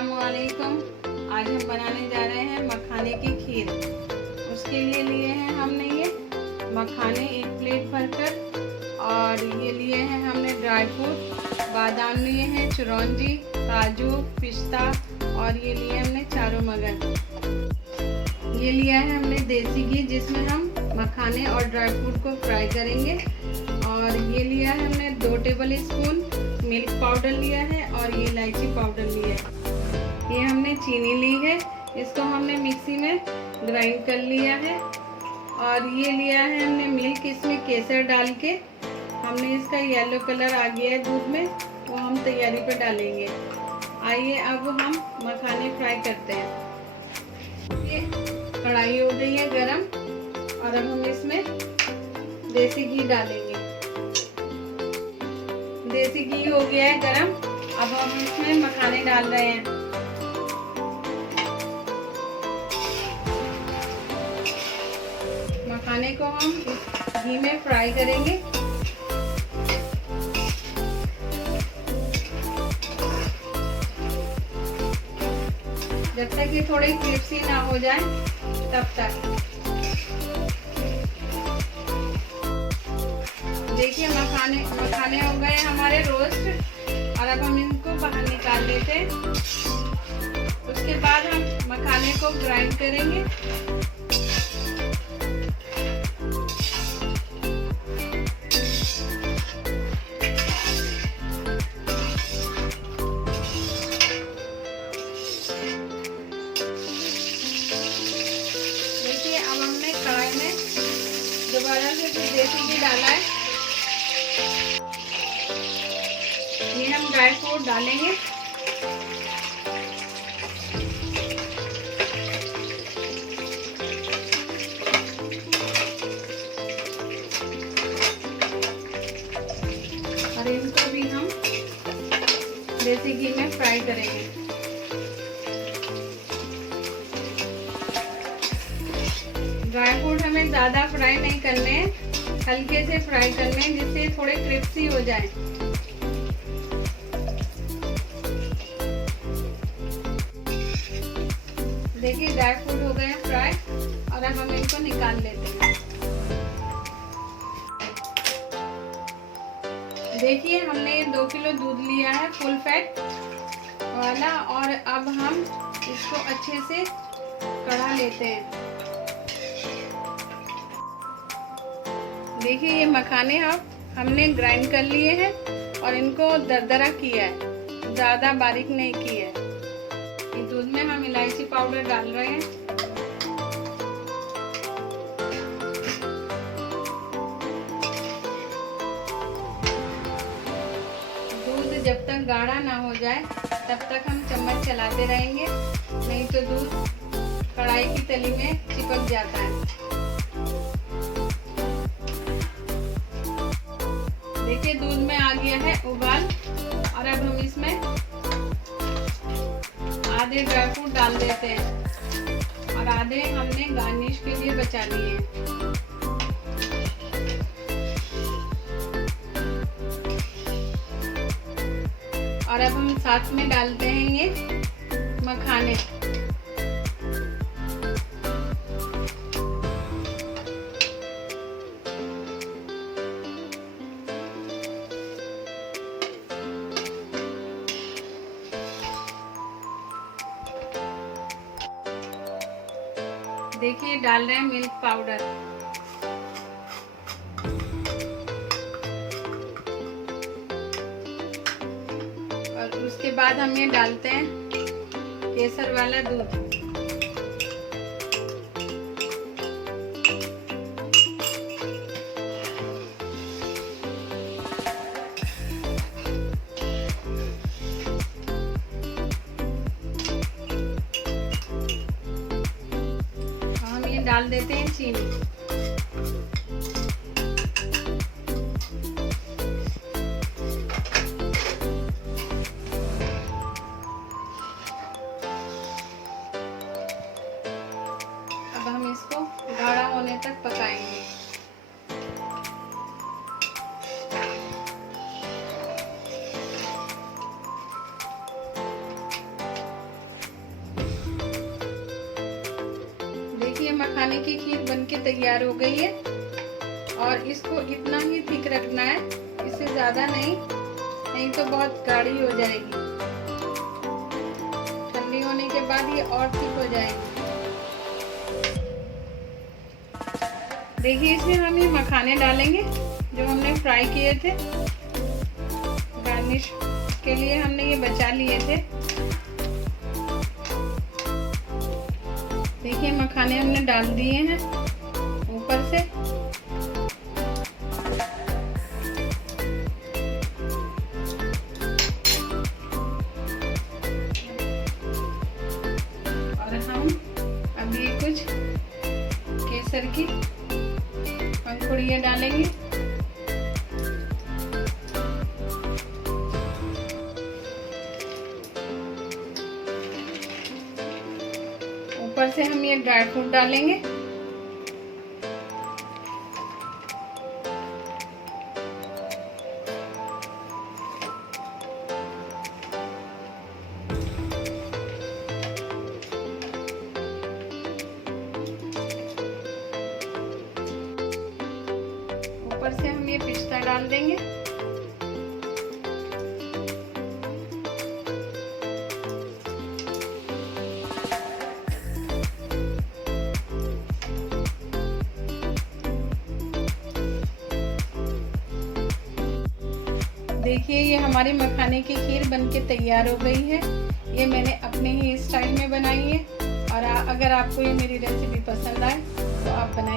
अस्सलामुअलैकुम। आज हम बनाने जा रहे हैं मखाने की खीर। उसके लिए लिए हैं हमने ये मखाने 1 प्लेट भरकर, और ये लिए हैं हमने ड्राई फ्रूट, बादाम लिए हैं, चिरौंजी, काजू, पिस्ता, और ये लिए हमने चारों मगज। ये लिया है हमने देसी घी जिसमें हम मखाने और ड्राई फ्रूट को फ्राई करेंगे। और ये लिया है हमने 2 टेबल स्पून मिल्क पाउडर लिया है, और ये इलायची पाउडर लिया है। ये हमने चीनी ली है, इसको हमने मिक्सी में ग्राइंड कर लिया है। और ये लिया है हमने मिल्क, इसमें केसर डाल के हमने इसका येलो कलर आ गया है दूध में, वो हम तैयारी पर डालेंगे। आइए अब हम मखाने फ्राई करते हैं। ये कढ़ाई हो गई है गरम, और अब हम इसमें देसी घी डालेंगे। देसी घी हो गया है गरम, अब हम इसमें मखाने डाल रहे हैं। मखाने को हम इस घी में फ्राई करेंगे। जब तक ये थोड़ी क्रिस्पी ना हो जाए तब तक। देखिए मखाने हो गए हमारे रोस्ट, और अब हम इनको बाहर निकाल लेते हैं। उसके बाद हम मखाने को ग्राइंड करेंगे। देखिए अब हमने कढ़ाई में दोबारा से देसी घी डाला है। ये हम ड्राई फ्रूट डालेंगे। और इनको भी हम देसी घी में फ्राई करेंगे। ड्राई फ्रूट हमें ज़्यादा फ्राई नहीं करने हैं, हल्के से फ्राई करने हैं जिससे थोड़े क्रिस्पी हो जाए। देखिए ड्राई फ्रूट हो गए हैं फ्राई, और अब हम इनको निकाल लेते हैं। देखिए हमने 2 किलो दूध लिया है फुल फैट वाला, और अब हम इसको अच्छे से कढ़ा लेते हैं। देखिए ये मखाने अब हमने ग्राइंड कर लिए हैं, और इनको दरदरा किया है, ज़्यादा बारीक नहीं किया है। दूध में हम इलायची पाउडर डाल रहे हैं। दूध जब तक गाढ़ा ना हो जाए तब तक हम चम्मच चलाते रहेंगे, नहीं तो दूध कढ़ाई की तली में चिपक जाता है। देखिए दूध में आ गया है उबाल, और अब हम इसमें आधे ड्राई फ्रूट डाल देते हैं, और आधे हमने गार्निश के लिए बचा लिए हैं। और अब हम साथ में डालते हैं ये मखाने। देखिए डाल रहे हैं मिल्क पाउडर। और उसके बाद हम ये डालते हैं केसर वाला दूध। डाल देते हैं चीनी। अब हम इसको गाढ़ा होने तक पकाएंगे। मखाने की खीर बनके तैयार हो गई है। और इसको इतना ही थिक रखना है, इससे ज़्यादा नहीं, नहीं तो बहुत गाढ़ी हो जाएगी। ठंडी होने के बाद ये और थिक हो जाएगी। देखिए इसमें हम ये मखाने डालेंगे जो हमने फ्राई किए थे। गार्निश के लिए हमने ये बचा लिए थे। देखिए मखाने हमने डाल दिए हैं ऊपर से। और हम अब ये कुछ केसर की पंखुड़ियाँ डालेंगे। ऊपर से हम ये ड्राई फ्रूट डालेंगे। ऊपर से हम ये पिस्ता डाल देंगे। देखिए ये हमारी मखाने की खीर बनके तैयार हो गई है। ये मैंने अपने ही स्टाइल में बनाई है। और अगर आपको ये मेरी रेसिपी पसंद आए तो आप बनाइए।